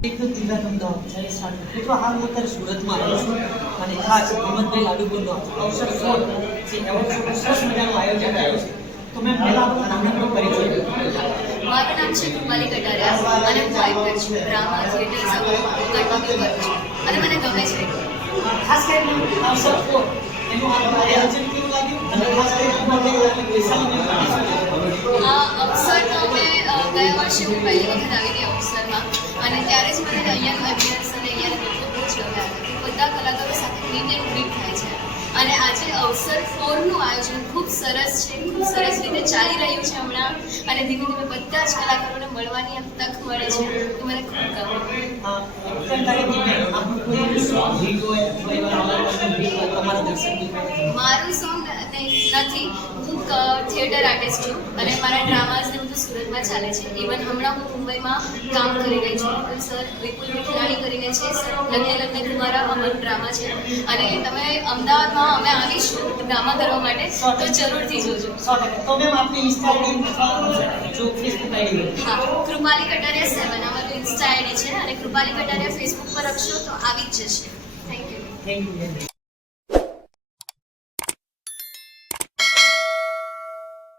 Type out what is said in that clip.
તો હાલ હું અત્યારે સુરતમાં આવ્યો છું અને ખાસ હિંમતભાઈ લાડુગુંડનો અવસર ફોર જે એવોર્ડ શો સરસ મજાનું આયોજન થયું છે. તો મેં પહેલા આપણું પરિચય મારું નામ છે કૃપાલી કટારિયા અને હું એક્ટર છું. ડ્રામા થિયેટર સભામાં કન્ટિન્યુ કરું છું. અને મને ગમે છે. ખાસ કરીને અવસર ફોર એનું આયોજન કેવું લાગ્યું? અને ખાસ કરીને વર્ષે હું વખત આવીને અવસરમાં. અને ત્યારે જ મને અહીંયાનું એમ્બિયન્સ અને અહીંયાના લોકો બહુ જ ગમ્યા કે બધા કલાકારો સાથે મીટ એન્ડ થાય છે. અને આજે અવસર ફોરનું આયોજન ખૂબ સરસ છે. ખૂબ સરસ રીતે ચાલી રહ્યું છે હમણાં. અને ધીમે ધીમે બધા જ કલાકારોને મળવાની એમ તક મળે છે. તો મને ખૂબ ગમે. મારું સોંગ નથી. હું થિયેટર આર્ટિસ્ટ છું અને મારા ડ્રામાસ ને બધું સુરતમાં ચાલે છે. ઇવન હમણાં હું મુંબઈમાં કામ કરી રહી છું. સર વિપુલ વિઠલાણી કરીને છે. સર લગ્ન લગ્ન કુમારા અમારું ડ્રામા છે. અને તમે અમદાવાદમાં અમે આવીશું ડ્રામા કરવા માટે તો જરૂરથી જોજો. તો મેમ આપની ઇન્સ્ટા આઈડી જો ફેસબુક આઈડી હા કૃપાલી કટારિયા સેવન અમારું ઇન્સ્ટા આઈડી છે. અને કૃપાલી કટારિયા ફેસબુક પર લખશો તો આવી જ જશે. Thank you thank you